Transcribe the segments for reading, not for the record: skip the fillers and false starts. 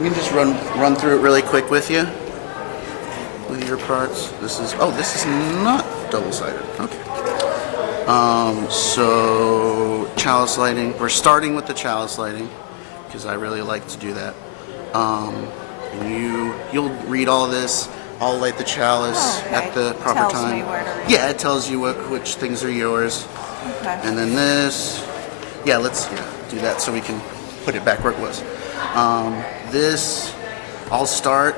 We can just run through it really quick with you. With your parts. This is not double-sided. Okay. So chalice lighting. We're starting with the chalice lighting because I really like to do that. And you'll read all this. I'll light the chalice at the proper time. Me where to read. Yeah, it tells you which things are yours. Okay. And then this. Yeah, let's do that so we can put it back where it was. This, I'll start,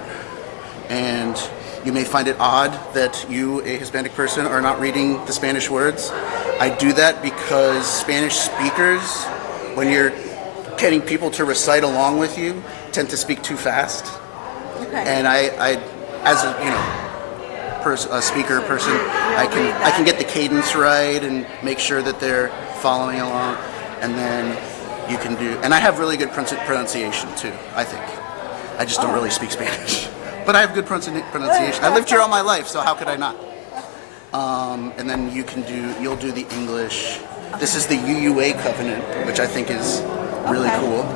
and you may find it odd that you, a Hispanic person, are not reading the Spanish words. I do that because Spanish speakers, when you're getting people to recite along with you, tend to speak too fast. Okay. And I as a speaker person, I can get the cadence right and make sure that they're following along, and then you can do. And I have really good pronunciation too. I think I just don't really speak Spanish, but I have good pronunciation. I lived here all my life, so how could I not? And then you'll do the English. This is the UUA covenant, which I think is really cool.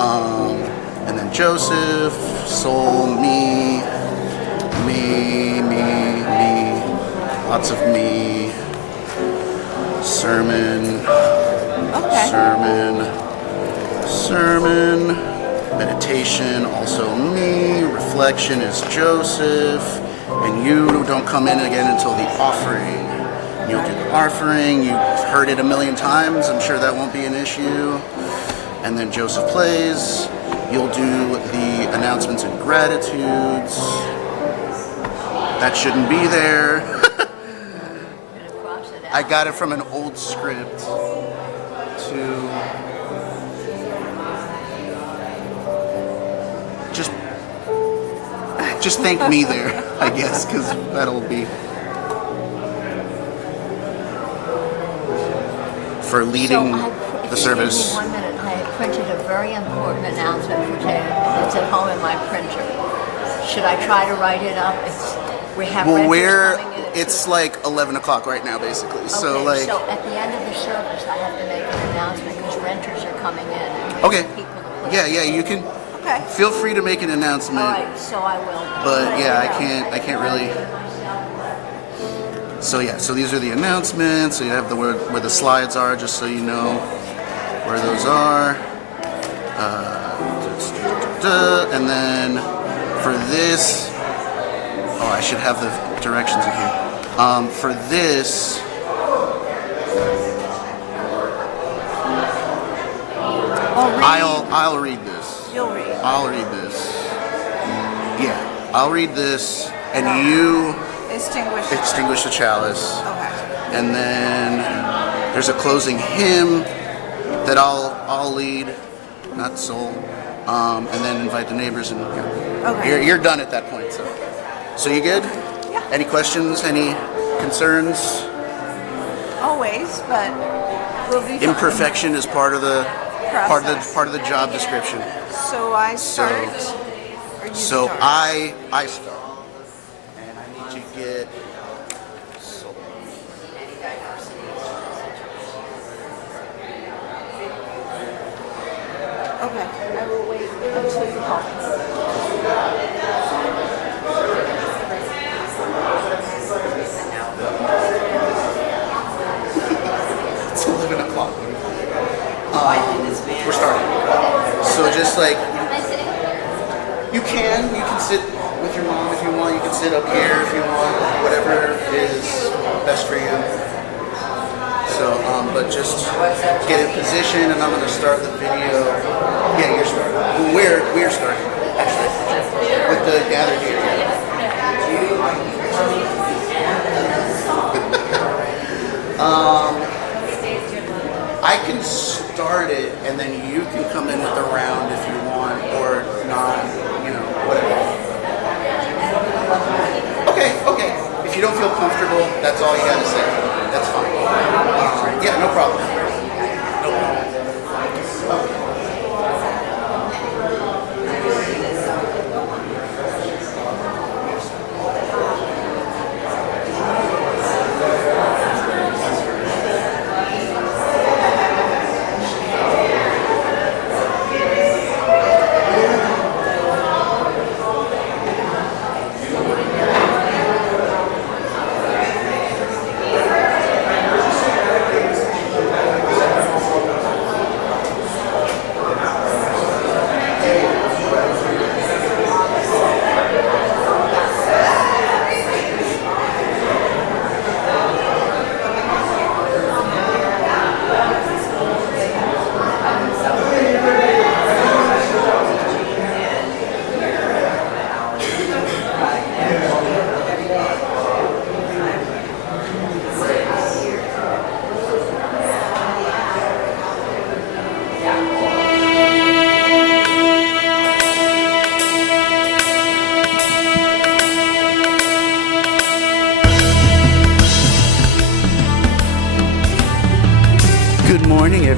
And then Joseph, soul, me, lots of me, sermon, sermon, meditation, also me, reflection is Joseph, and you don't come in again until the offering. You'll do the offering, you've heard it a million times, I'm sure that won't be an issue. And then Joseph plays, you'll do the announcements and gratitudes. That shouldn't be there. I got it from an old script to just thank me there, I guess, because that'll be for leading the service. 1 minute, I printed a very important announcement for today. It's at home in my printer. Should I try to write it up? It's like 11 o'clock right now, basically. Okay, so at the end of the service, I have to make an announcement because renters are coming in. And okay. Yeah, you can. Okay. Feel free to make an announcement. All right, so I will. But yeah, I can't really. So these are the announcements. So you have the word where the slides are, just so you know where those are. And then for this. Oh, I should have the directions in here. For this, I'll read this. You'll read. I'll read this. Yeah, I'll read this, and you extinguish the chalice. Okay. And then there's a closing hymn that I'll lead, not soul. And then invite the neighbors, and you're done at that point. So you good? Yeah. Any questions? Any concerns? Always, but we'll be fine. Imperfection is part of the job description. So I start. Or you start? I start, and I need to get. Okay. I will wait until you call. It's 11 o'clock. We're starting. So just like you can sit with your mom if you want. You can sit up here if you want. Whatever is best for you. So, but just get in position, and I'm going to start the video. Yeah, you're starting. Well, we're starting actually with the gather here. I can start it, and then you can come in with a round if you want, or not, whatever. Okay. If you don't feel comfortable, that's all you gotta say. That's fine. Yeah, no problem.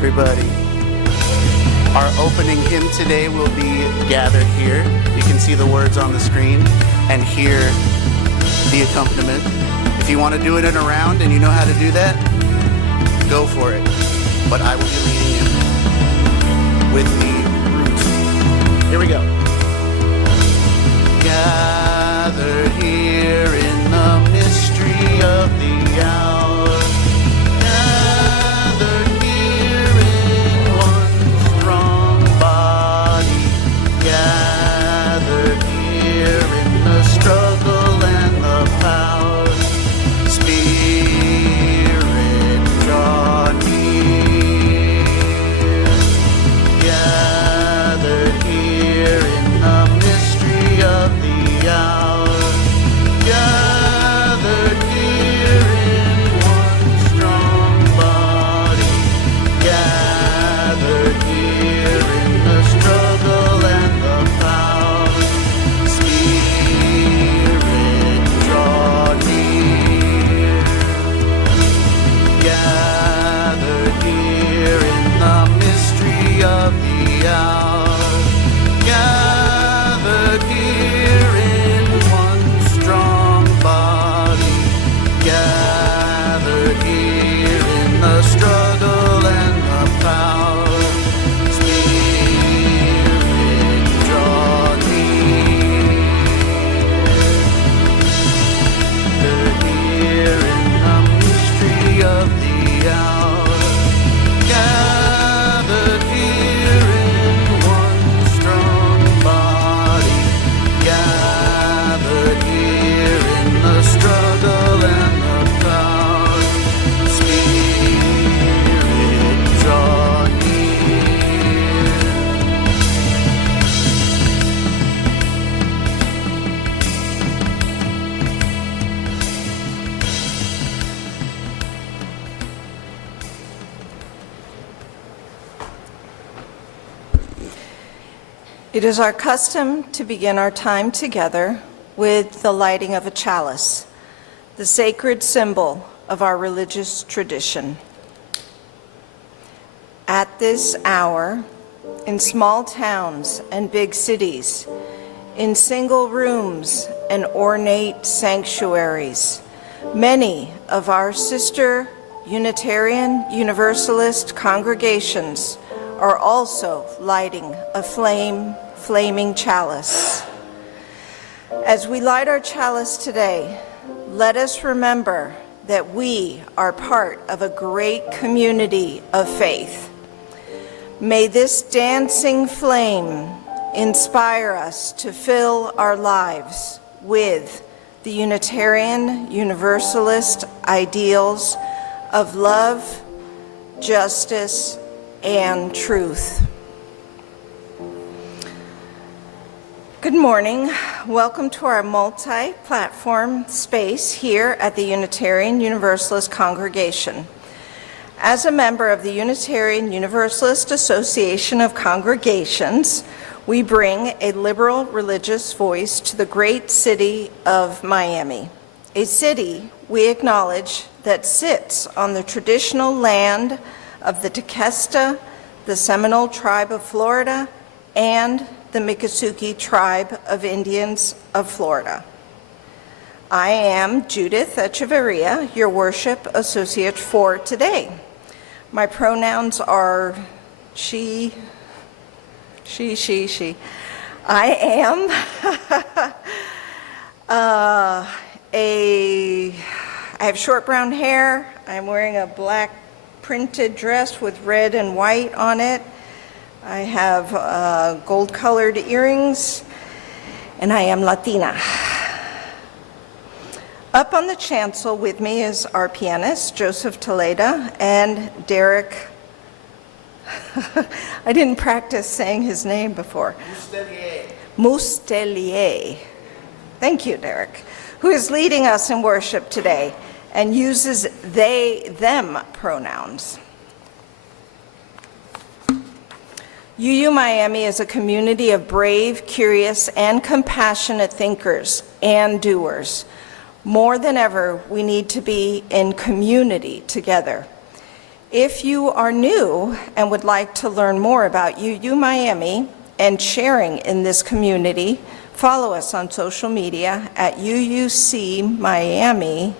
everybody. Our opening hymn today will be Gathered Here. You can see the words on the screen and hear the accompaniment. If you want to do it in a round and you know how to do that, go for it. But I will be leading you with the roots. Here we go. Gathered here in the mystery of the hour. Gathered here in one strong body. Gathered here in the struggle and the power. Spirit, draw near. Gathered here in the mystery of the hour. Gathered here in one strong body. Gathered here in the struggle and the power. Spirit, draw near. Gathered here in the mystery of the hour. Gathered here in one strong body. Gathered here in the struggle and the power. Spirit, draw near. Gathered here in the mystery of the hour. Gathered here in one strong body. Gathered here in the struggle and the power. Spirit, draw near. It is our custom to begin our time together with the lighting of a chalice, the sacred symbol of our religious tradition. At this hour, in small towns and big cities, in single rooms and ornate sanctuaries, many of our sister Unitarian Universalist congregations are also lighting a flaming chalice. As we light our chalice today, let us remember that we are part of a great community of faith. May this dancing flame inspire us to fill our lives with the Unitarian Universalist ideals of love, justice, and truth. Good morning. Welcome to our multi-platform space here at the Unitarian Universalist congregation. As a member of the Unitarian Universalist Association of Congregations, we bring a liberal religious voice to the great city of Miami, a city we acknowledge that sits on the traditional land of the Tequesta, the Seminole tribe of Florida, and the Miccosukee tribe of Indians of Florida. I am Judith Echeverria, your worship associate for today. My pronouns are she. I am I have short brown hair. I'm wearing a black printed dress with red and white on it. I have gold-colored earrings, and I am Latina. Up on the chancel with me is our pianist, Joseph Toledo, and Derrick. I didn't practice saying his name before. Mustelier. Thank you, Derrick, who is leading us in worship today and uses they, them pronouns. UU Miami is a community of brave, curious, and compassionate thinkers and doers. More than ever, we need to be in community together. If you are new and would like to learn more about UU Miami and sharing in this community, follow us on social media at UUC Miami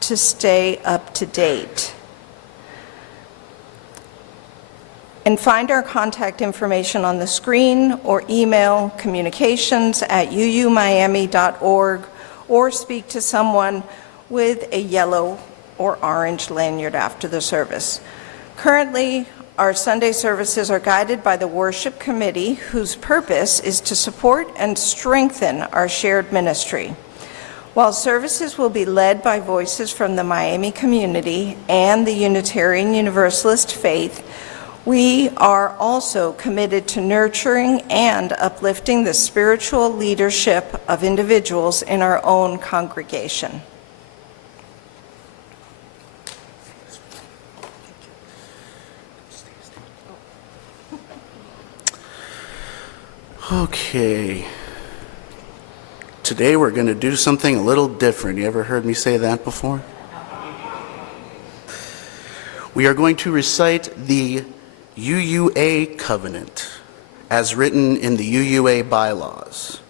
to stay up to date. And find our contact information on the screen or email communications@uumiami.org or speak to someone with a yellow or orange lanyard after the service. Currently, our Sunday services are guided by the worship committee, whose purpose is to support and strengthen our shared ministry. While services will be led by voices from the Miami community and the Unitarian Universalist faith, we are also committed to nurturing and uplifting the spiritual leadership of individuals in our own congregation. Okay. Today we're going to do something a little different. You ever heard me say that before? We are going to recite the UUA covenant as written in the UUA bylaws.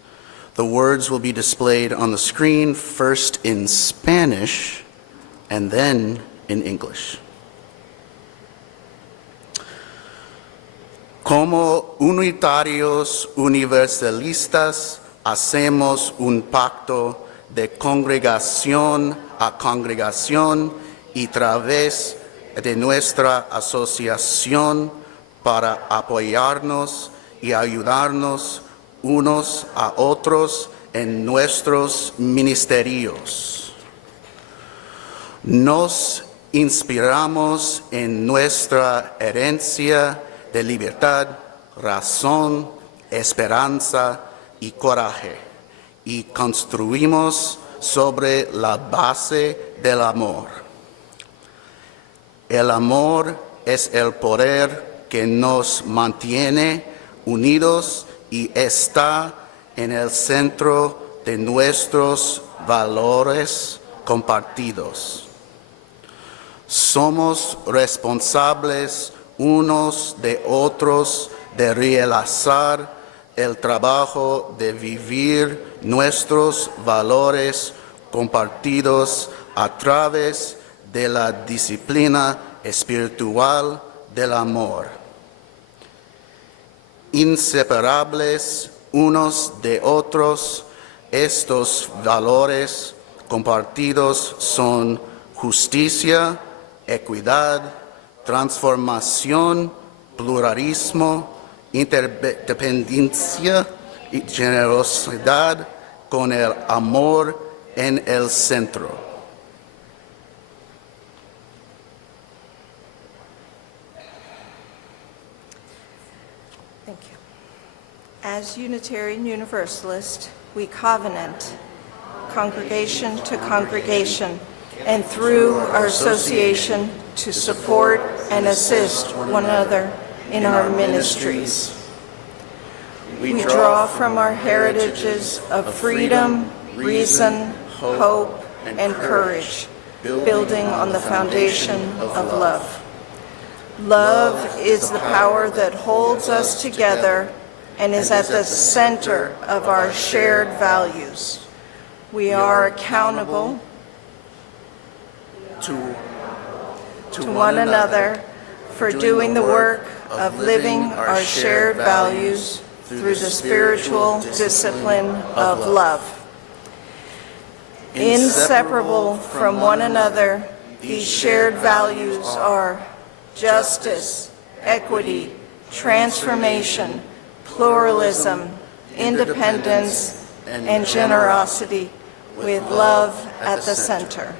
The words will be displayed on the screen, first in Spanish and then in English. Como unitarios universalistas, hacemos un pacto de congregación a congregación y través de nuestra asociación para apoyarnos y ayudarnos unos a otros en nuestros ministerios. Nos inspiramos en nuestra herencia de libertad, razón, esperanza y coraje, y construimos sobre la base del amor. El amor es el poder que nos mantiene unidos y está en el centro de nuestros valores compartidos. Somos responsables unos de otros de realizar el trabajo de vivir nuestros valores compartidos a través de la disciplina espiritual del amor. Inseparables unos de otros, estos valores compartidos son justicia, equidad, transformación, pluralismo, interdependencia y generosidad, con el amor en el centro. Thank you. As Unitarian Universalist, we covenant congregation to congregation and through our association to support and assist one another in our ministries. We draw from our heritages of freedom, reason, hope, and courage, building on the foundation of love. Love is the power that holds us together and is at the center of our shared values. We are accountable To one another for doing the work of living our shared values through the spiritual discipline of love. Inseparable from one another, these shared values are justice, equity, transformation, pluralism, independence, and generosity, with love at the center.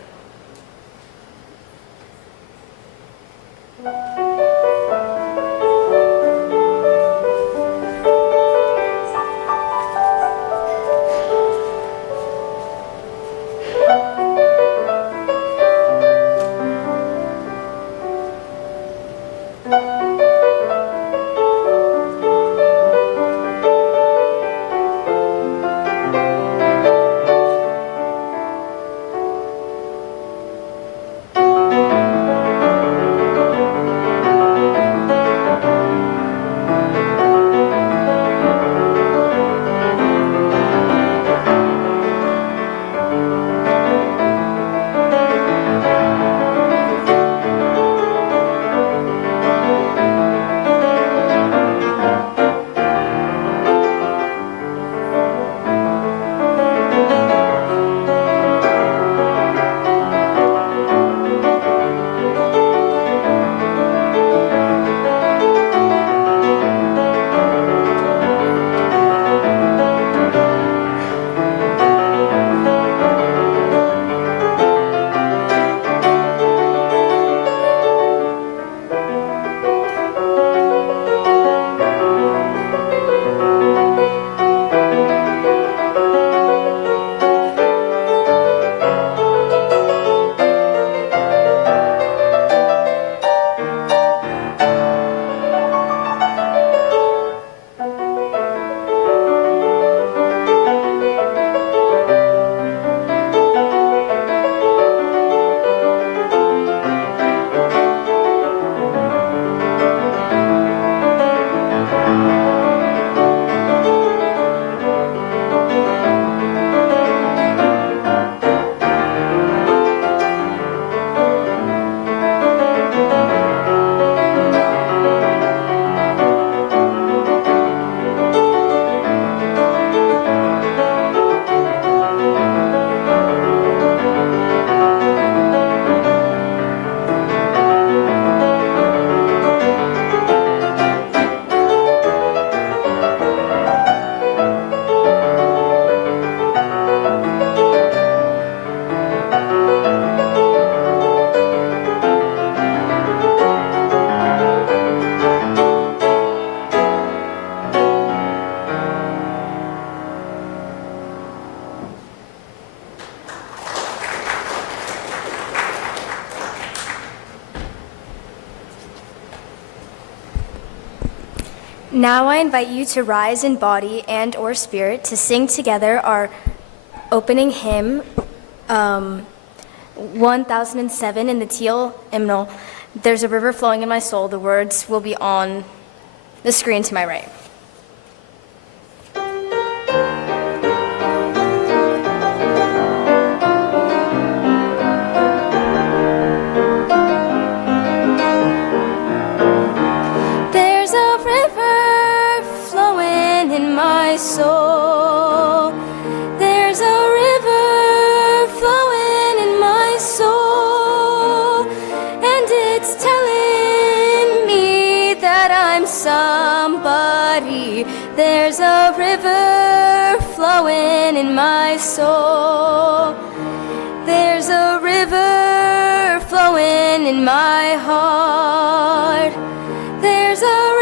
Now I invite you to rise in body and or spirit to sing together our opening hymn, 1007 in the teal hymnal, There's a River Flowing in My Soul. The words will be on the screen to my right. Soul. There's a river flowing in my soul, and it's telling me that I'm somebody. There's a river flowing in my soul. There's a river flowing in my heart. There's a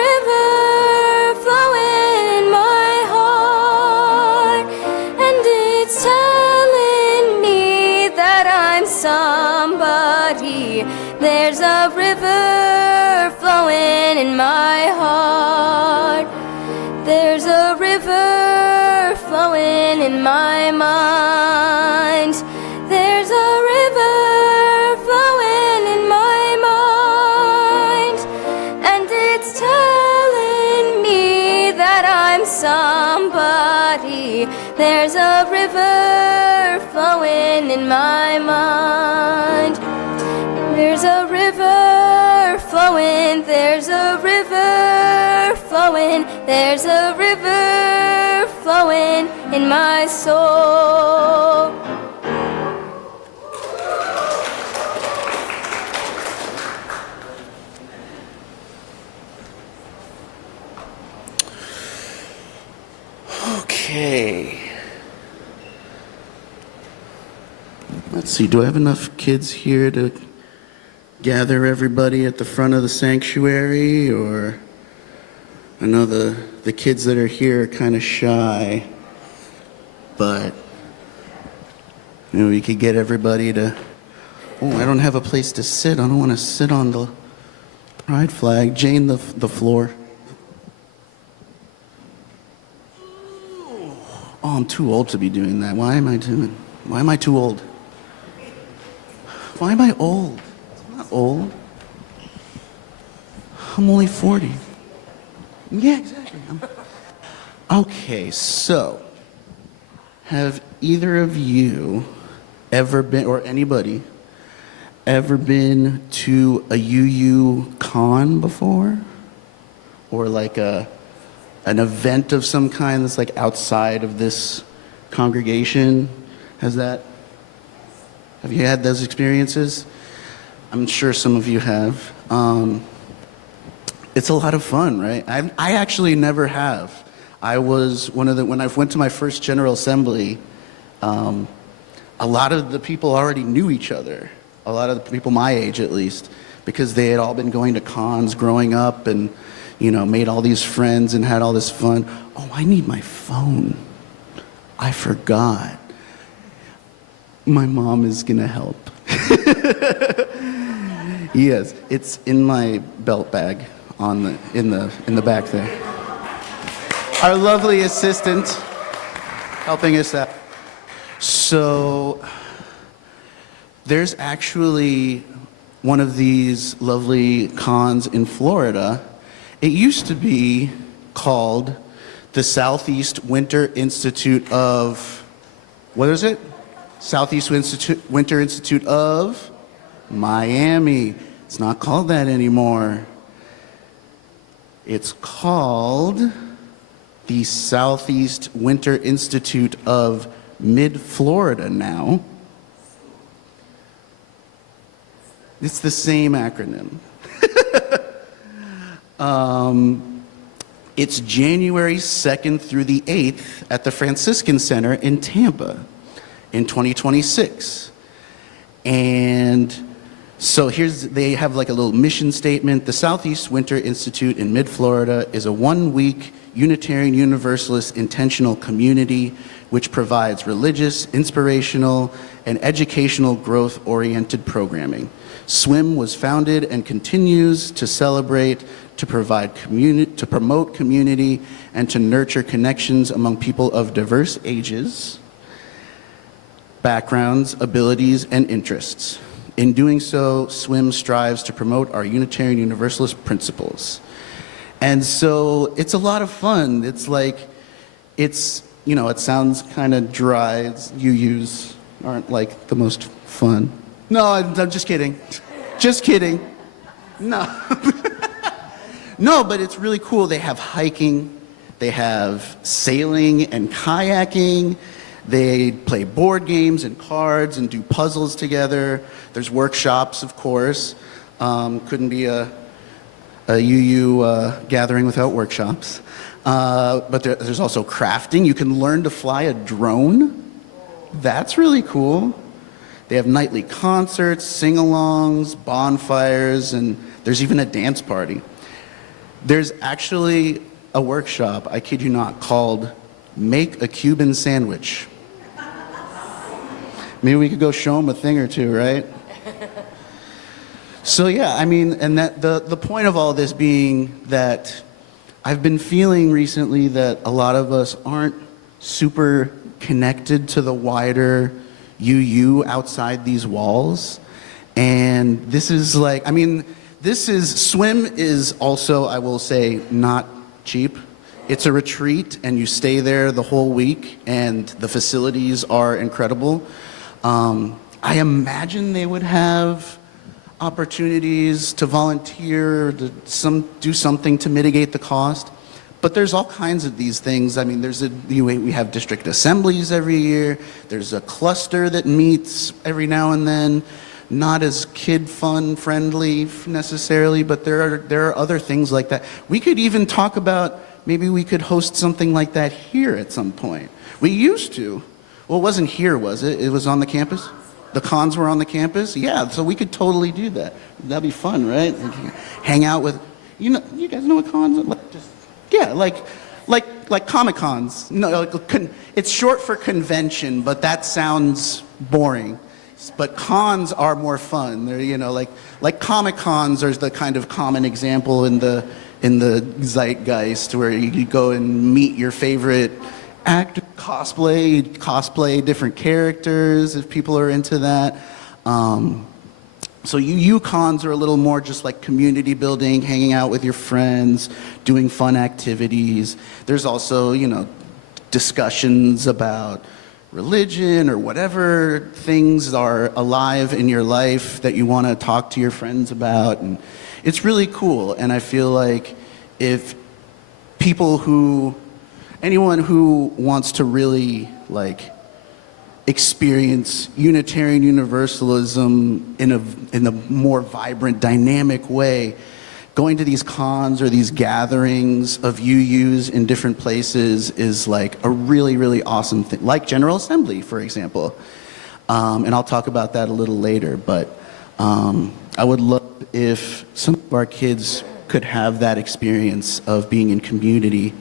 There's a river flowing in my heart. There's a river flowing in my mind. There's a river flowing in my mind. And it's telling me that I'm somebody. There's a river flowing in my mind. There's a river flowing, there's a river flowing, there's a river flowing in my soul. Okay. Let's see, do I have enough kids here to gather everybody at the front of the sanctuary? Or I know the kids that are here are kind of shy, but maybe we could get everybody to, oh, I don't have a place to sit. I don't want to sit on the pride flag. Jane, the floor. Oh, I'm too old to be doing that. Why am I too old? Why am I old? I'm not old. I'm only 40. Yeah, exactly. Okay, so have either of you ever been, or anybody, ever been to a UU con before? Or like an event of some kind that's like outside of this congregation? Have you had those experiences? I'm sure some of you have. It's a lot of fun, right? I actually never have. I was when I went to my first General Assembly, a lot of the people already knew each other. A lot of the people my age, at least, because they had all been going to cons growing up and, made all these friends and had all this fun. Oh, I need my phone. I forgot. My mom is gonna help. Yes, it's in my belt bag in the back there. Our lovely assistant helping us out. So there's actually one of these lovely cons in Florida. It used to be called the Southeast Winter Institute of, what is it? Southeast Winter Institute of Miami. It's not called that anymore. It's called the Southeast Winter Institute of Mid-Florida now. It's the same acronym. It's January 2nd through the 8th at the Franciscan Center in Tampa in 2026. And so they have like a little mission statement. The Southeast Winter Institute in Mid-Florida is a one-week Unitarian Universalist intentional community which provides religious, inspirational, and educational growth-oriented programming. SWIM was founded and continues to celebrate to promote community, and to nurture connections among people of diverse ages, backgrounds, abilities, and interests. In doing so, SWIM strives to promote our Unitarian Universalist principles. And so it's a lot of fun. It's like, it's, you know, it sounds kind of dry. UUs aren't like the most fun. No, I'm just kidding. Just kidding. No. No, but it's really cool. They have hiking, they have sailing and kayaking, they play board games and cards and do puzzles together. There's workshops, of course. Couldn't be a UU gathering without workshops. But there's also crafting. You can learn to fly a drone. That's really cool. They have nightly concerts, sing-alongs, bonfires, and there's even a dance party. There's actually a workshop, I kid you not, called Make a Cuban Sandwich. Maybe we could go show them a thing or two, right? So yeah, I mean, and that the point of all this being that I've been feeling recently that a lot of us aren't super connected to the wider UU outside these walls. And this is like, I mean, SWIM is also, I will say, not cheap. It's a retreat and you stay there the whole week and the facilities are incredible. I imagine they would have opportunities to volunteer, to do something to mitigate the cost. But there's all kinds of these things. I mean, we have district assemblies every year. There's a cluster that meets every now and then. Not as kid fun friendly necessarily, but there are other things like that. We could even talk about maybe we could host something like that here at some point. We used to. Well, it wasn't here, was it? It was on the campus? The cons were on the campus? Yeah, so we could totally do that. That'd be fun, right? Hang out with, you guys know what cons are? Like Comic-Cons. No, it's short for convention, but that sounds boring. But cons are more fun. They're, like Comic-Cons are the kind of common example in the zeitgeist where you go and meet your favorite actor, cosplay different characters if people are into that. So cons are a little more just like community building, hanging out with your friends, doing fun activities. There's also, discussions about religion or whatever things are alive in your life that you want to talk to your friends about. And it's really cool. And I feel like if anyone who wants to really experience Unitarian Universalism in a more vibrant, dynamic way, going to these cons or these gatherings of UUs in different places is like a really, really awesome thing. Like General Assembly, for example. And I'll talk about that a little later, but I would love if some of our kids could have that experience of being in community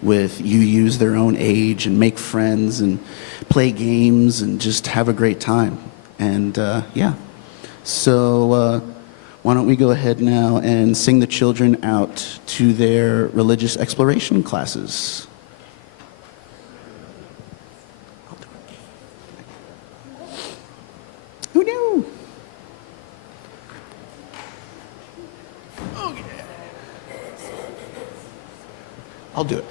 with UUs their own age and make friends and play games and just have a great time. And yeah, so why don't we go ahead now and sing the children out to their religious exploration classes. Who knew? Oh, yeah. I'll do it.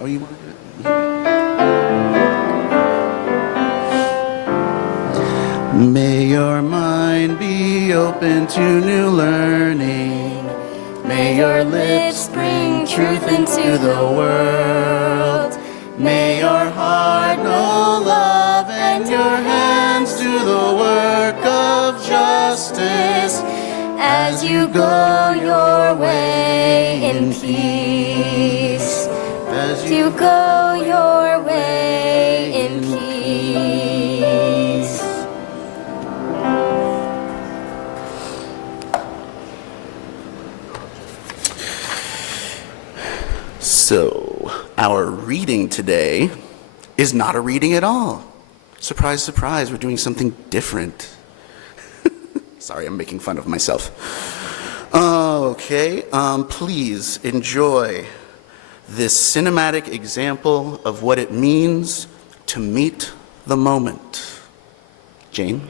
Oh, you want to do it? May your mind be open to new learning. May your lips bring truth into the world. May your heart know love and your hands do the work of justice as you go your way in peace. As you go your way in peace. So, our reading today is not a reading at all. Surprise, surprise, we're doing something different. Sorry, I'm making fun of myself. Okay, please enjoy this cinematic example of what it means to meet the moment. Jane?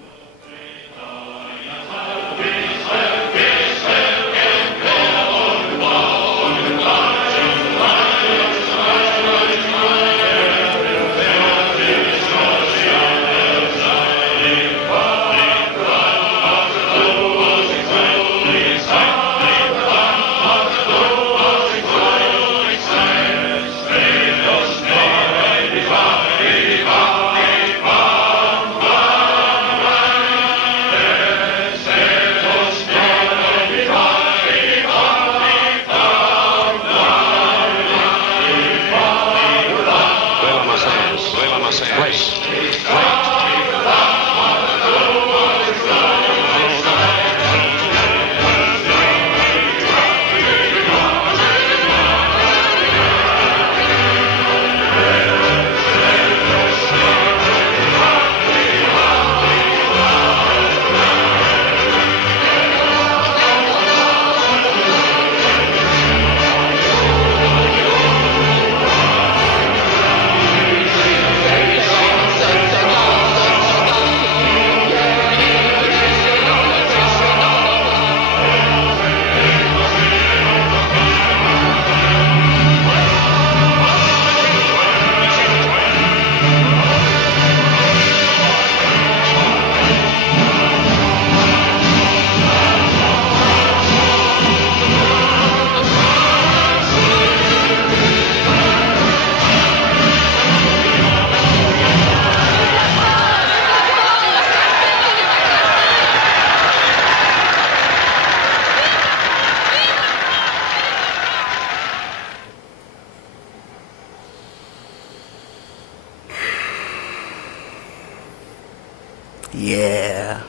Yeah,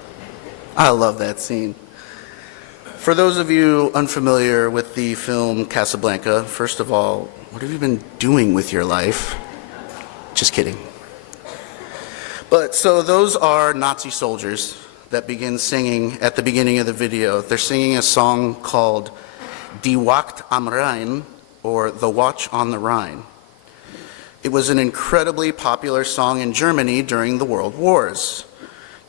I love that scene. For those of you unfamiliar with the film Casablanca, first of all, what have you been doing with your life? Just kidding. But so those are Nazi soldiers that begin singing at the beginning of the video. They're singing a song called Die Wacht am Rhein, or The Watch on the Rhine. It was an incredibly popular song in Germany during the World Wars,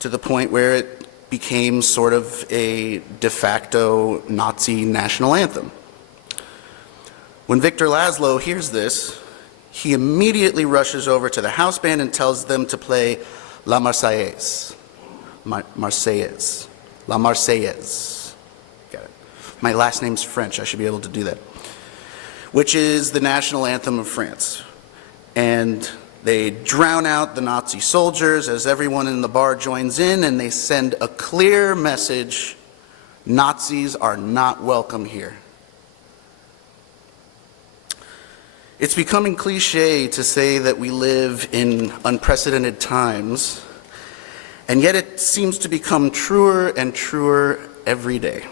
to the point where it became sort of a de facto Nazi national anthem. When Victor Laszlo hears this, he immediately rushes over to the house band and tells them to play La Marseillaise. Marseillaise. La Marseillaise. Got it. My last name's French, I should be able to do that. Which is the national anthem of France. And they drown out the Nazi soldiers as everyone in the bar joins in, and they send a clear message: Nazis are not welcome here. It's becoming cliche to say that we live in unprecedented times, and yet it seems to become truer and truer every day.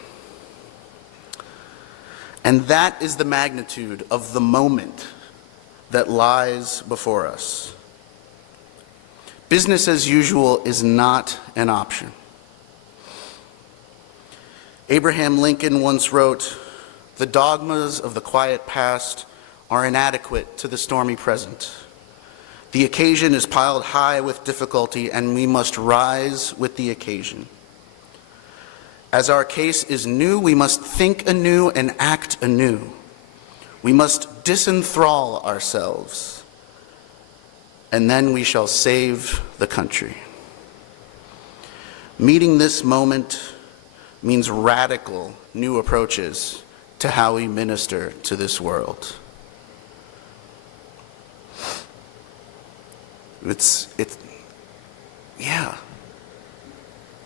And that is the magnitude of the moment that lies before us. Business as usual is not an option. Abraham Lincoln once wrote, "The dogmas of the quiet past are inadequate to the stormy present. The occasion is piled high with difficulty, and we must rise with the occasion. As our case is new, we must think anew and act anew. We must disenthrall ourselves, and then we shall save the country." Meeting this moment means radical new approaches to how we minister to this world. Yeah.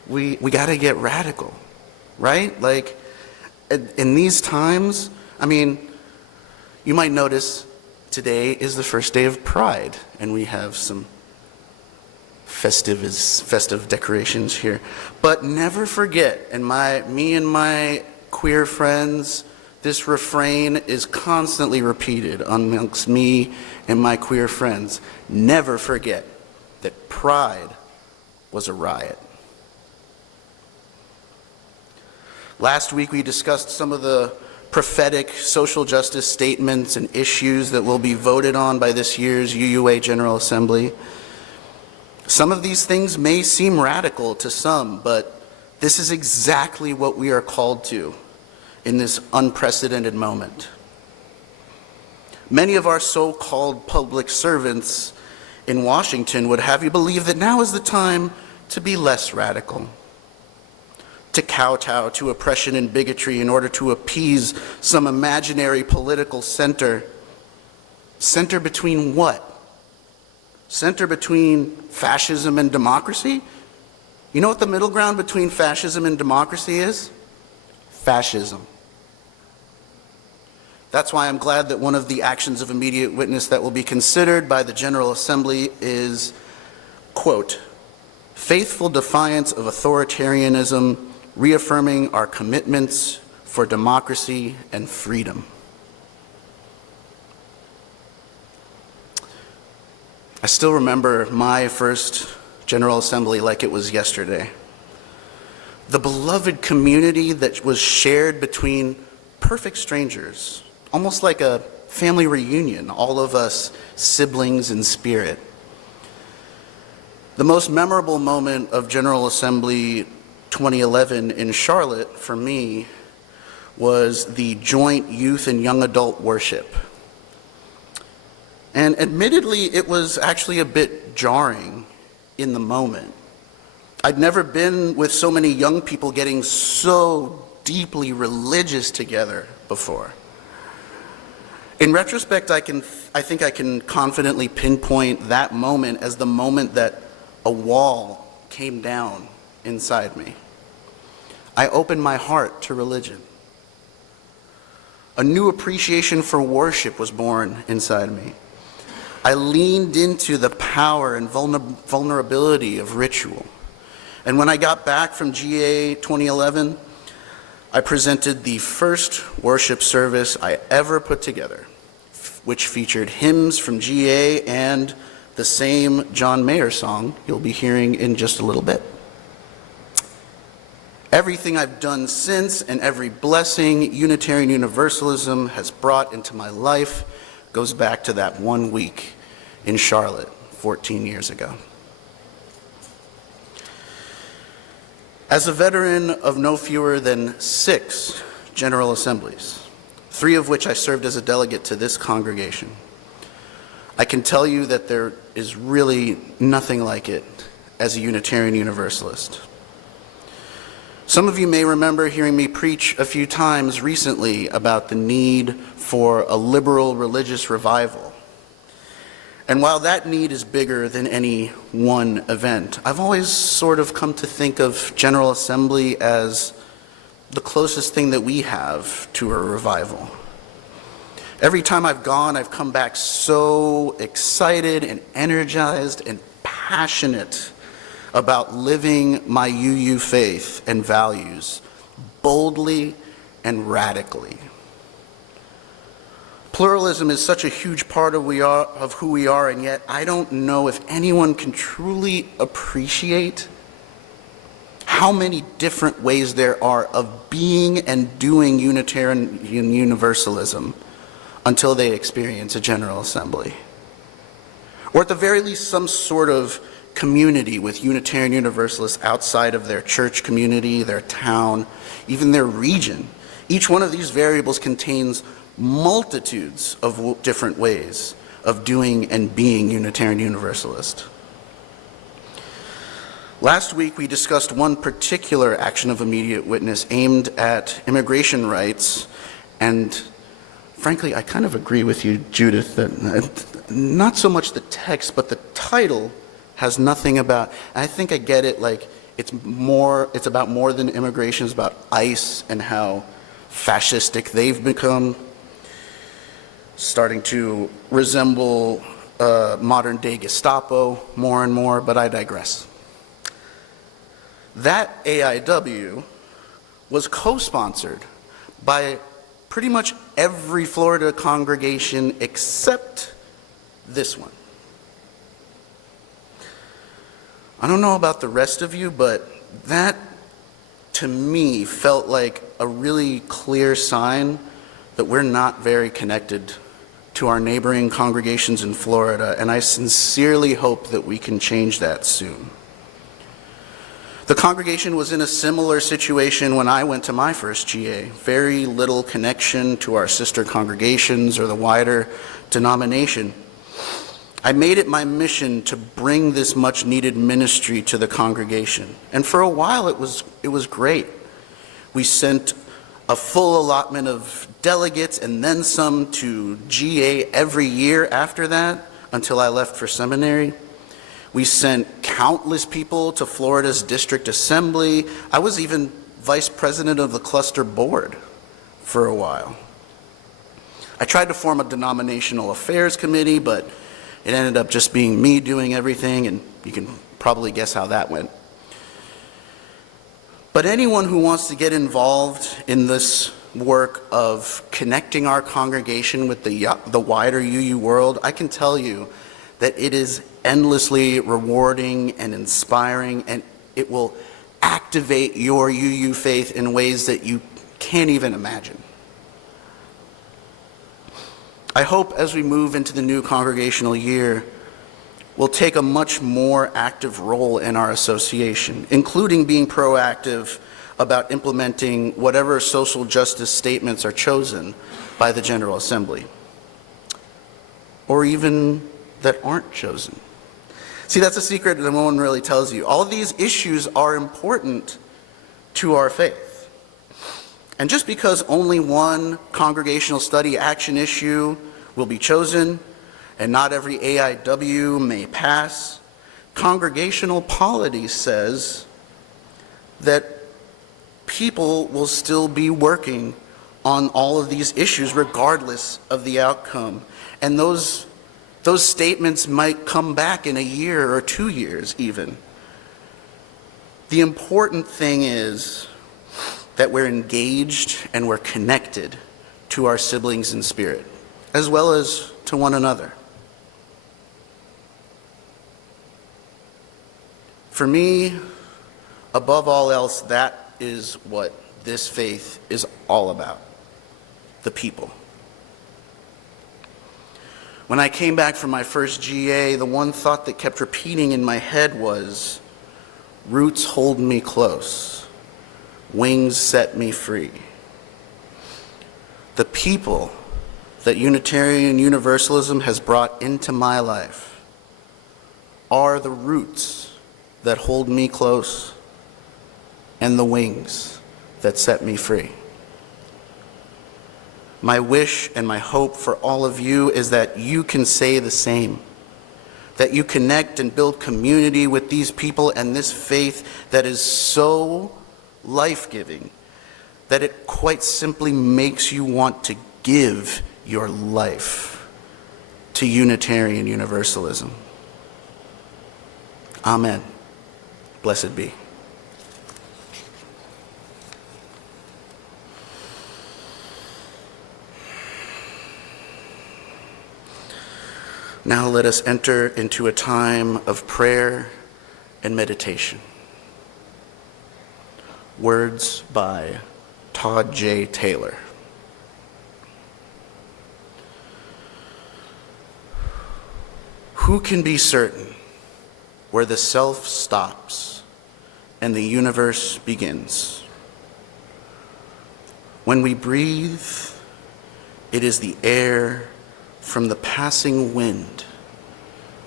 We gotta get radical, right? Like, in these times, I mean, you might notice today is the first day of Pride, and we have some festive decorations here. But never forget, and me and my queer friends, this refrain is constantly repeated amongst me and my queer friends. Never forget that Pride was a riot. Last week we discussed some of the prophetic social justice statements and issues that will be voted on by this year's UUA General Assembly. Some of these things may seem radical to some, but this is exactly what we are called to in this unprecedented moment. Many of our so-called public servants in Washington would have you believe that now is the time to be less radical, to kowtow to oppression and bigotry in order to appease some imaginary political center. Center between what? Center between fascism and democracy? You know what the middle ground between fascism and democracy is? Fascism. That's why I'm glad that one of the actions of immediate witness that will be considered by the General Assembly is, quote, faithful defiance of authoritarianism, reaffirming our commitments for democracy and freedom. I still remember my first General Assembly like it was yesterday. The beloved community that was shared between perfect strangers, almost like a family reunion, all of us siblings in spirit. The most memorable moment of General Assembly 2011 in Charlotte for me was the joint youth and young adult worship. And admittedly, it was actually a bit jarring in the moment. I'd never been with so many young people getting so deeply religious together before. In retrospect, I think I can confidently pinpoint that moment as the moment that a wall came down inside me. I opened my heart to religion. A new appreciation for worship was born inside me. I leaned into the power and vulnerability of ritual. And when I got back from GA 2011, I presented the first worship service I ever put together, which featured hymns from GA and the same John Mayer song you'll be hearing in just a little bit. Everything I've done since and every blessing Unitarian Universalism has brought into my life goes back to that 1 week in Charlotte 14 years ago. As a veteran of no fewer than 6 General Assemblies, 3 of which I served as a delegate to this congregation, I can tell you that there is really nothing like it as a Unitarian Universalist. Some of you may remember hearing me preach a few times recently about the need for a liberal religious revival. And while that need is bigger than any one event, I've always sort of come to think of General Assembly as the closest thing that we have to a revival. Every time I've gone, I've come back so excited and energized and passionate about living my UU faith and values boldly and radically. Pluralism is such a huge part of who we are, and yet I don't know if anyone can truly appreciate how many different ways there are of being and doing Unitarian Universalism until they experience a General Assembly. Or at the very least, some sort of community with Unitarian Universalists outside of their church community, their town, even their region. Each one of these variables contains multitudes of different ways of doing and being Unitarian Universalist. Last week we discussed one particular action of immediate witness aimed at immigration rights, and frankly I kind of agree with you, Judith, that not so much the text but the title has nothing about, I think I get it, like it's about more than immigration, it's about ICE and how fascistic they've become, starting to resemble modern day Gestapo more and more, but I digress. That AIW was co-sponsored by pretty much every Florida congregation except this one. I don't know about the rest of you, but that to me, felt like a really clear sign that we're not very connected to our neighboring congregations in Florida, and I sincerely hope that we can change that soon. The congregation was in a similar situation when I went to my first GA. Very little connection to our sister congregations or the wider denomination. I made it my mission to bring this much needed ministry to the congregation. And for a while it was great. We sent a full allotment of delegates and then some to GA every year after that until I left for seminary. We sent countless people to Florida's district assembly. I was even vice president of the cluster board for a while. I tried to form a denominational affairs committee, but it ended up just being me doing everything, and you can probably guess how that went. But anyone who wants to get involved in this work of connecting our congregation with the wider UU world, I can tell you that it is endlessly rewarding and inspiring, and it will activate your UU faith in ways that you can't even imagine. I hope as we move into the new congregational year, we'll take a much more active role in our association, including being proactive about implementing whatever social justice statements are chosen by the General Assembly, or even that aren't chosen. See, that's a secret that no one really tells you. All of these issues are important to our faith. And just because only one congregational study action issue will be chosen and not every AIW may pass, congregational polity says that people will still be working on all of these issues regardless of the outcome. And those statements might come back in a year or 2 years even. The important thing is that we're engaged and we're connected to our siblings in spirit, as well as to one another. For me, above all else, that is what this faith is all about, the people. When I came back from my first GA, the one thought that kept repeating in my head was, roots hold me close, wings set me free. The people that Unitarian Universalism has brought into my life are the roots that hold me close and the wings that set me free. My wish and my hope for all of you is that you can say the same, that you connect and build community with these people and this faith that is so life-giving that it quite simply makes you want to give your life to Unitarian Universalism. Amen. Blessed be. Now let us enter into a time of prayer and meditation. Words by Todd J. Taylor. Who can be certain where the self stops and the universe begins? When we breathe, it is the air from the passing wind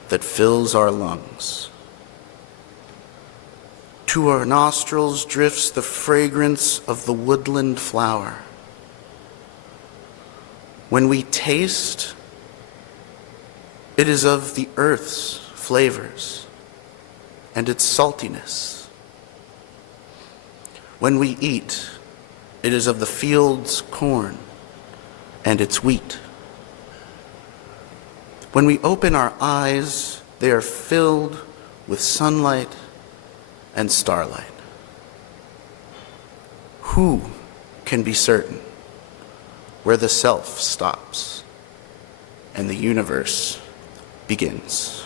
that fills our lungs. To our nostrils drifts the fragrance of the woodland flower. When we taste, it is of the earth's flavors and its saltiness. When we eat, it is of the field's corn and its wheat. When we open our eyes, they are filled with sunlight and starlight. Who can be certain where the self stops and the universe begins?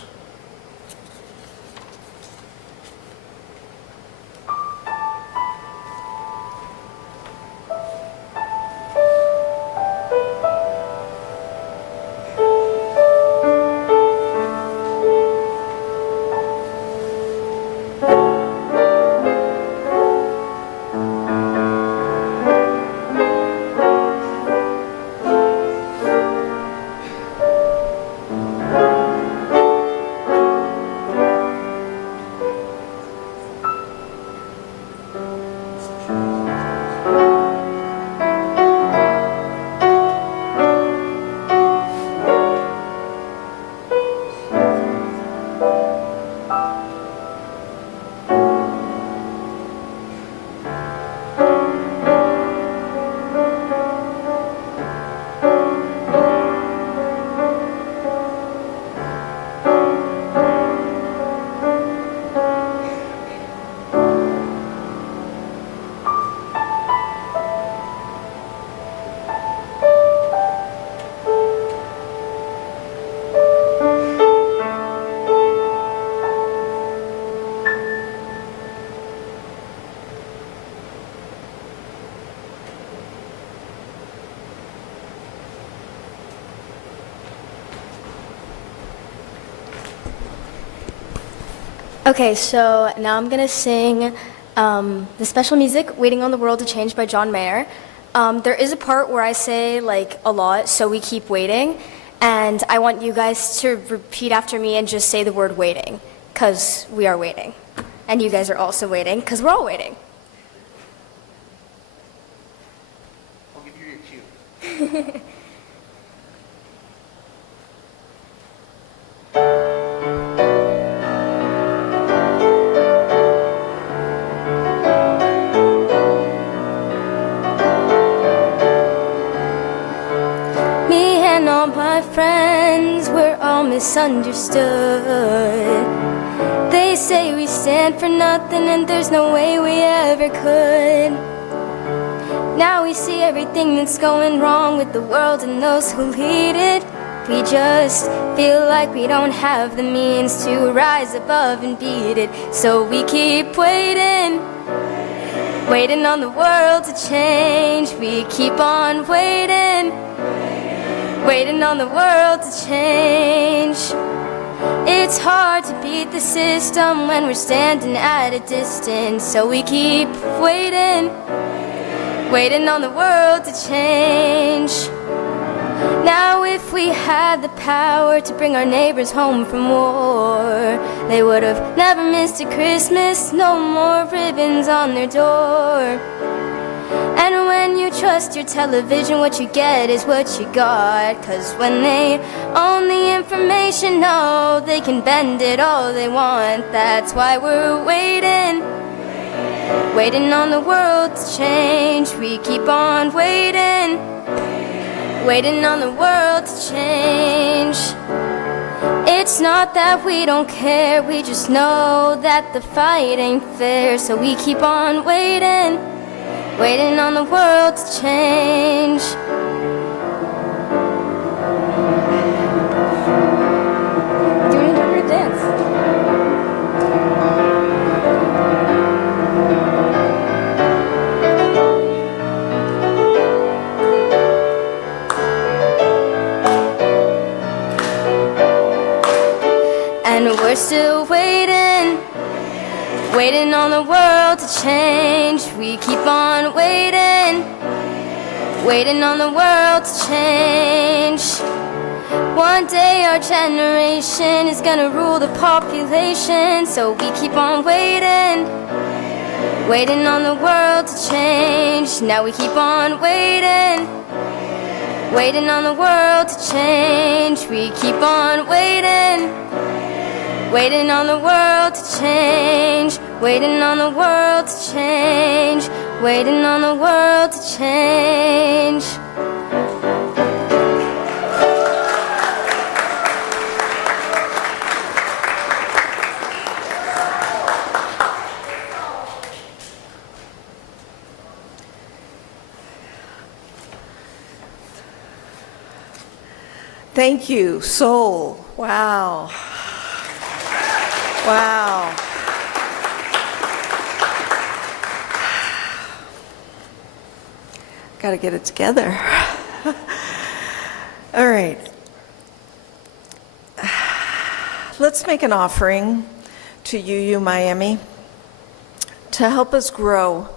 Okay, so now I'm gonna sing the special music, Waiting on the World to Change by John Mayer. There is a part where I say like a lot, so we keep waiting. And I want you guys to repeat after me and just say the word waiting, because we are waiting. And you guys are also waiting, because we're all waiting. I'll give you your cue. Me and all my friends, we're all misunderstood. They say we stand for nothing and there's no way we ever could. Now we see everything that's going wrong with the world and those who lead it. We just feel like we don't have the means to rise above and beat it. So we keep waiting, waiting on the world to change. We keep on waiting, waiting on the world to change. It's hard to beat the system when we're standing at a distance. So we keep waiting, waiting on the world to change. Now if we had the power to bring our neighbors home from war, they would have never missed a Christmas, no more ribbons on their door. And when you trust your television, what you get is what you got. 'Cause when they own the information, no, they can bend it all they want. That's why we're waiting, waiting on the world to change. We keep on waiting, waiting on the world to change. It's not that we don't care, we just know that the fight ain't fair. So we keep on waiting, waiting on the world to change. Do an interpretive dance. And we're still waiting, waiting on the world to change. We keep on waiting, waiting on the world to change. One day our generation is gonna rule the population. So we keep on waiting, waiting on the world to change. Now we keep on waiting, waiting on the world to change. We keep on waiting, waiting on the world to change. Waiting on the world to change. Waiting on the world to change. Thank you, Soul. Wow. Wow. Got to get it together. All right. Let's make an offering to UU Miami to help us grow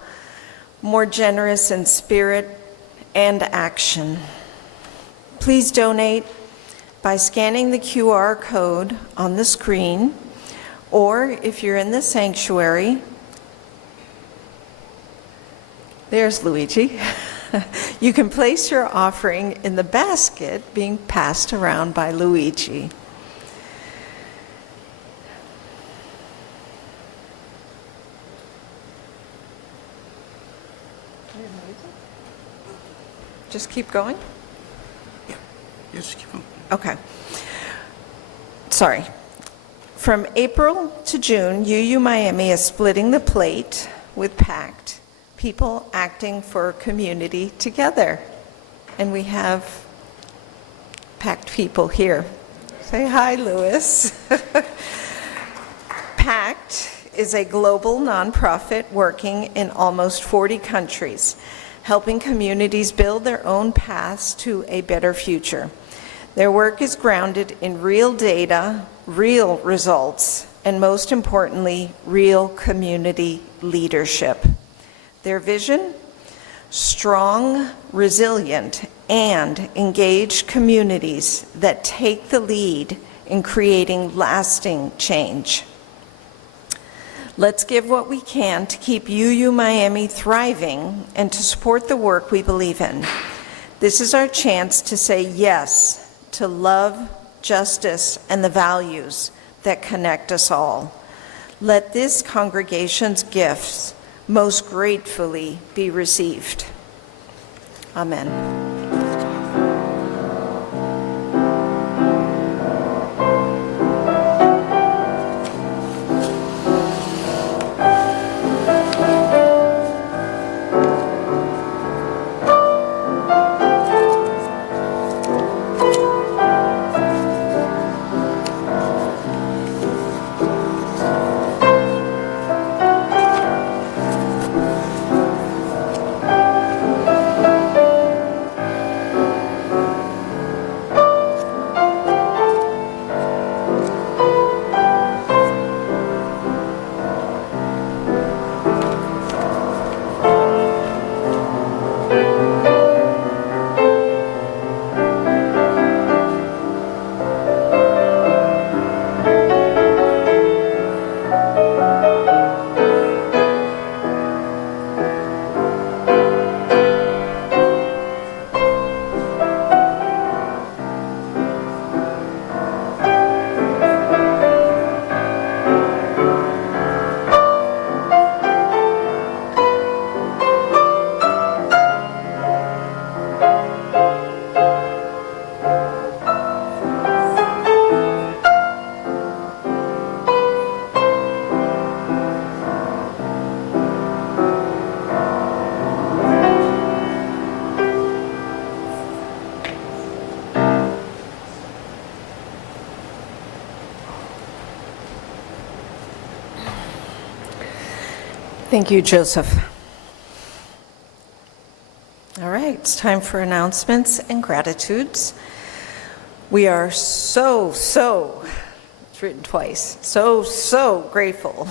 more generous in spirit and action. Please donate by scanning the QR code on the screen, or if you're in the sanctuary, there's Luigi. You can place your offering in the basket being passed around by Luigi. Just keep going? Yeah, just keep going. Okay. Sorry. From April to June, UU Miami is splitting the plate with PACT, People Acting for Community Together. And we have PACT people here. Say hi, Louis. PACT is a global nonprofit working in almost 40 countries, helping communities build their own paths to a better future. Their work is grounded in real data, real results, and most importantly, real community leadership. Their vision? Strong, resilient, and engaged communities that take the lead in creating lasting change. Let's give what we can to keep UU Miami thriving and to support the work we believe in. This is our chance to say yes to love, justice, and the values that connect us all. Let this congregation's gifts most gratefully be received. Amen. Thank you, Joseph. All right, it's time for announcements and gratitudes. We are so, it's written twice, so grateful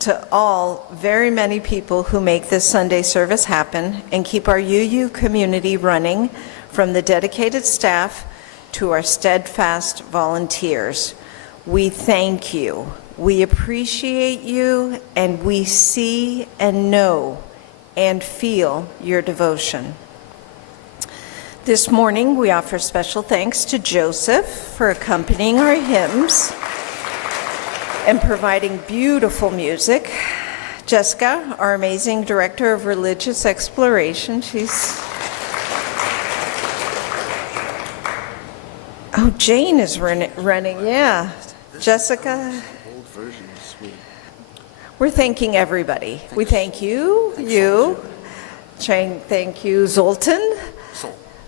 to all very many people who make this Sunday service happen and keep our UU community running, from the dedicated staff to our steadfast volunteers. We thank you. We appreciate you, and we see and know and feel your devotion. This morning, we offer special thanks to Joseph for accompanying our hymns and providing beautiful music. Jessica, our amazing Director of Religious Exploration, Oh, Jane is running, yeah. Jessica. We're thanking everybody. We thank you, Jane, thank you, Zoltan.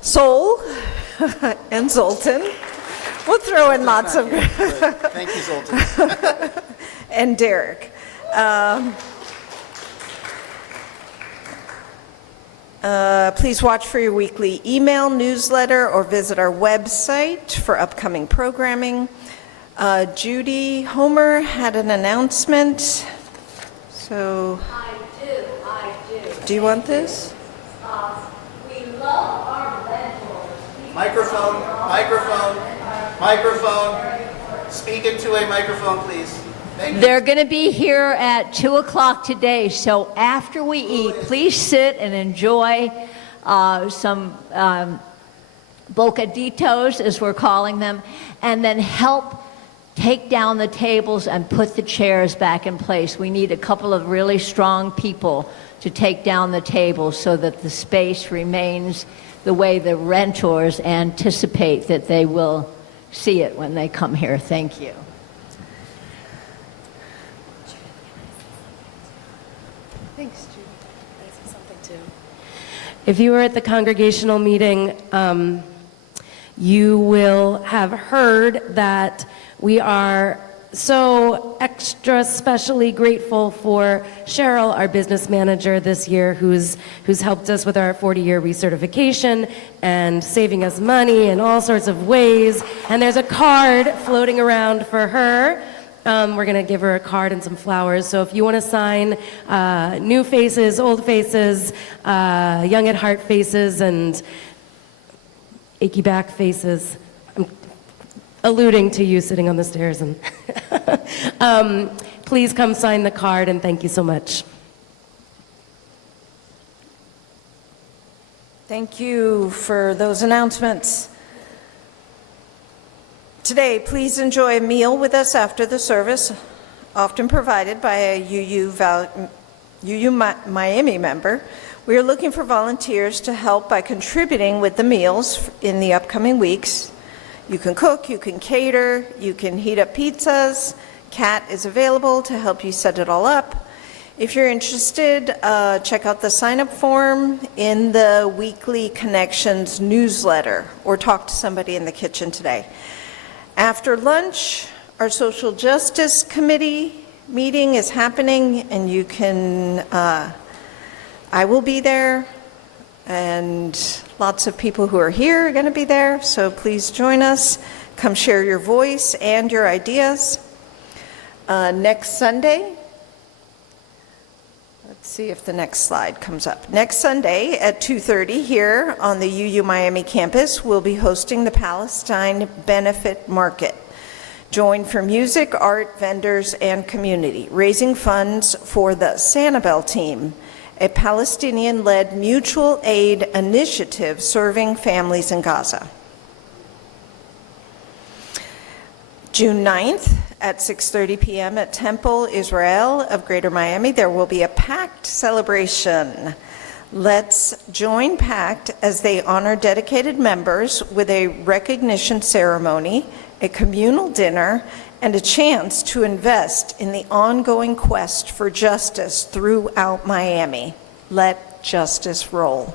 Sol and Zoltan. We'll throw in lots of... Thank you, Zoltan. And Derrick. Please watch for your weekly email, newsletter, or visit our website for upcoming programming. Judy Homer had an announcement. So... I do. Do you want this? We love our mentors. Microphone. Speak into a microphone, please. Thank you. They're going to be here at 2 o'clock today, so after we eat, please sit and enjoy some bocaditos, as we're calling them, and then help take down the tables and put the chairs back in place. We need a couple of really strong people to take down the tables so that the space remains the way the renters anticipate that they will see it when they come here. Thank you. Thanks, Judy. I say something too. If you were at the congregational meeting, you will have heard that we are so extra specially grateful for Cheryl, our business manager this year, who's helped us with our 40-year recertification and saving us money in all sorts of ways. And there's a card floating around for her. We're going to give her a card and some flowers. So if you want to sign new faces, old faces, young at heart faces, and achy back faces, I'm alluding to you sitting on the stairs, and please come sign the card, and thank you so much. Thank you for those announcements. Today, please enjoy a meal with us after the service, often provided by a UU Miami member. We are looking for volunteers to help by contributing with the meals in the upcoming weeks. You can cook, you can cater, you can heat up pizzas. Kat is available to help you set it all up. If you're interested, check out the sign-up form in the weekly Connections newsletter, or talk to somebody in the kitchen today. After lunch, our Social Justice Committee meeting is happening, and you can, I will be there, and lots of people who are here are going to be there, so please join us. Come share your voice and your ideas. Next Sunday, let's see if the next slide comes up. Next Sunday at 2:30 here on the UU Miami campus, we'll be hosting the Palestine Benefit Market. Join for music, art, vendors, and community, raising funds for the Sanibel team, a Palestinian-led mutual aid initiative serving families in Gaza. June 9th at 6:30 p.m. at Temple Israel of Greater Miami, there will be a PACT celebration. Let's join PACT as they honor dedicated members with a recognition ceremony, a communal dinner, and a chance to invest in the ongoing quest for justice throughout Miami. Let justice roll.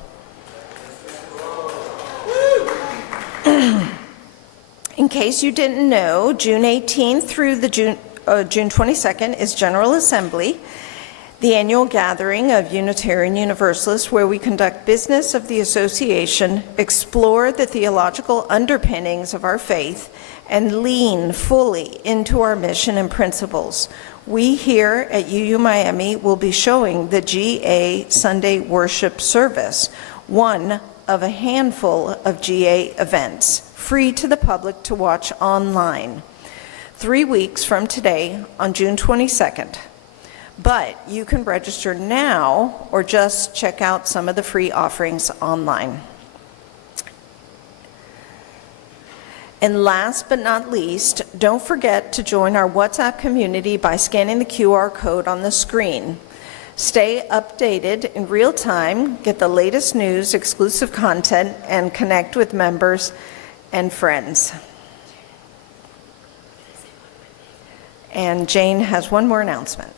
In case you didn't know, June 18th through the June 22nd is General Assembly, the annual gathering of Unitarian Universalists, where we conduct business of the association, explore the theological underpinnings of our faith, and lean fully into our mission and principles. We here at UU Miami will be showing the GA Sunday worship service, one of a handful of GA events, free to the public to watch online, 3 weeks from today on June 22nd. But you can register now or just check out some of the free offerings online. And last but not least, don't forget to join our WhatsApp community by scanning the QR code on the screen. Stay updated in real time, get the latest news, exclusive content, and connect with members and friends. And Jane has one more announcement.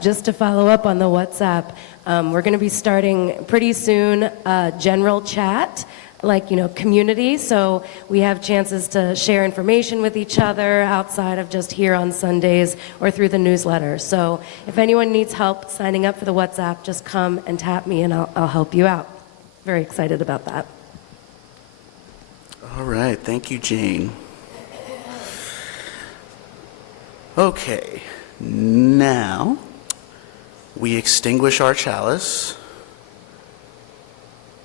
Just to follow up on the WhatsApp, we're going to be starting pretty soon a general chat, like, community. So we have chances to share information with each other outside of just here on Sundays or through the newsletter. So if anyone needs help signing up for the WhatsApp, just come and tap me and I'll help you out. Very excited about that. All right, thank you, Jane. Okay, now we extinguish our chalice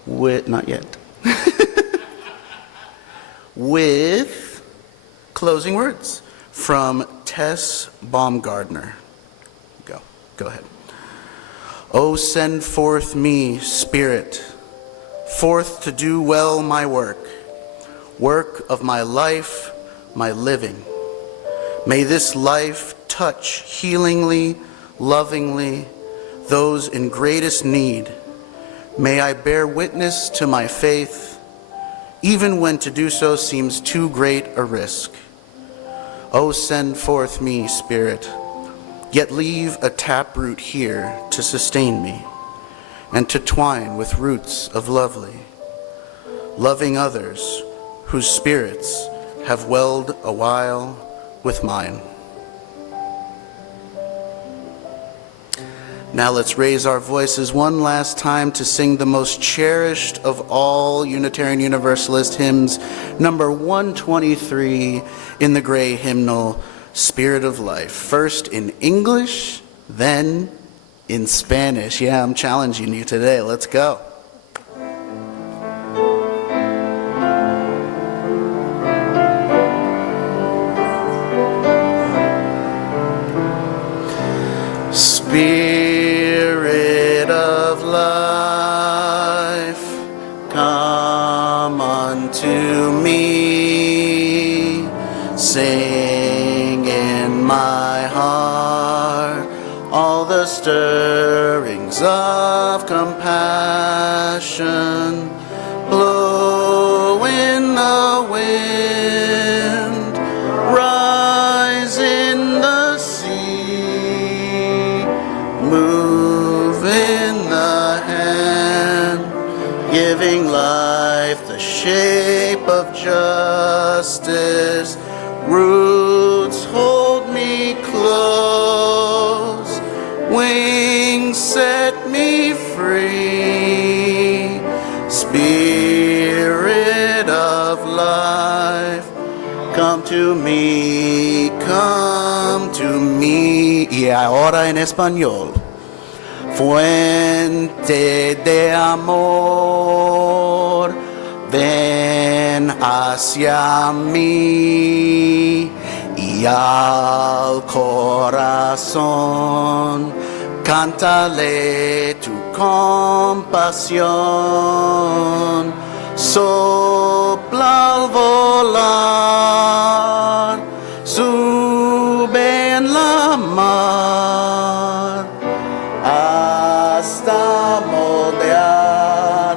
with, not yet, with closing words from Tess Baumgardner. Go ahead. Oh, send forth me, Spirit, forth to do well my work of my life, my living. May this life touch healingly, lovingly those in greatest need. May I bear witness to my faith, even when to do so seems too great a risk. Oh, send forth me, Spirit, yet leave a taproot here to sustain me, and to twine with roots of lovely, loving others whose spirits have welled a while with mine. Now let's raise our voices one last time to sing the most cherished of all Unitarian Universalist hymns, number 123 in the gray hymnal, Spirit of Life. First in English, then in Spanish. Yeah, I'm challenging you today. Let's go. Spirit of life, come unto me, sing in my heart all the stirrings of compassion, blow in the wind, rise in the sea, move in the hand, giving life the shape of justice, roots hold me close, wings set me free, Spirit of life, come to me, come to me. Y ahora en español. Fuente de amor, ven hacia mí y al corazón cántale tu compasión, sopla al volar, sube en la mar, hasta moldear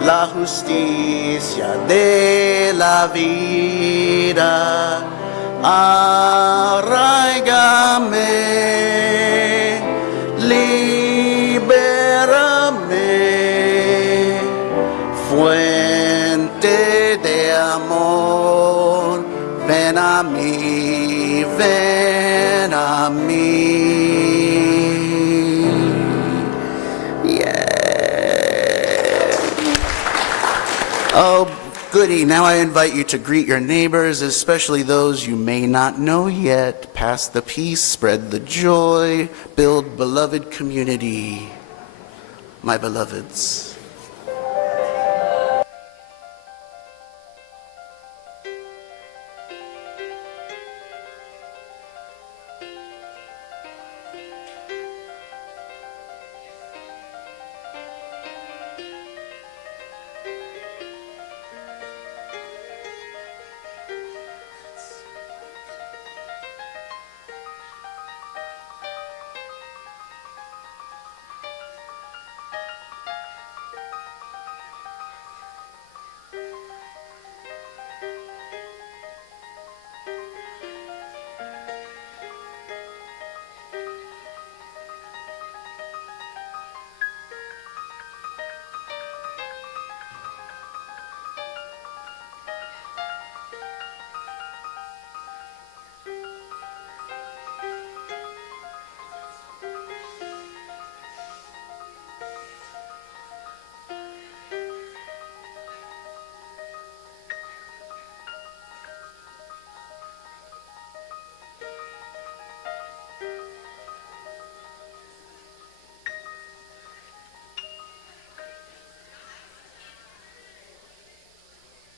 la justicia de la vida. Arraigame, libérame, fuente de amor, ven a mí, ven a mí. Yeah. Oh, goody. Now I invite you to greet your neighbors, especially those you may not know yet. Pass the peace, spread the joy, build beloved community. My beloveds.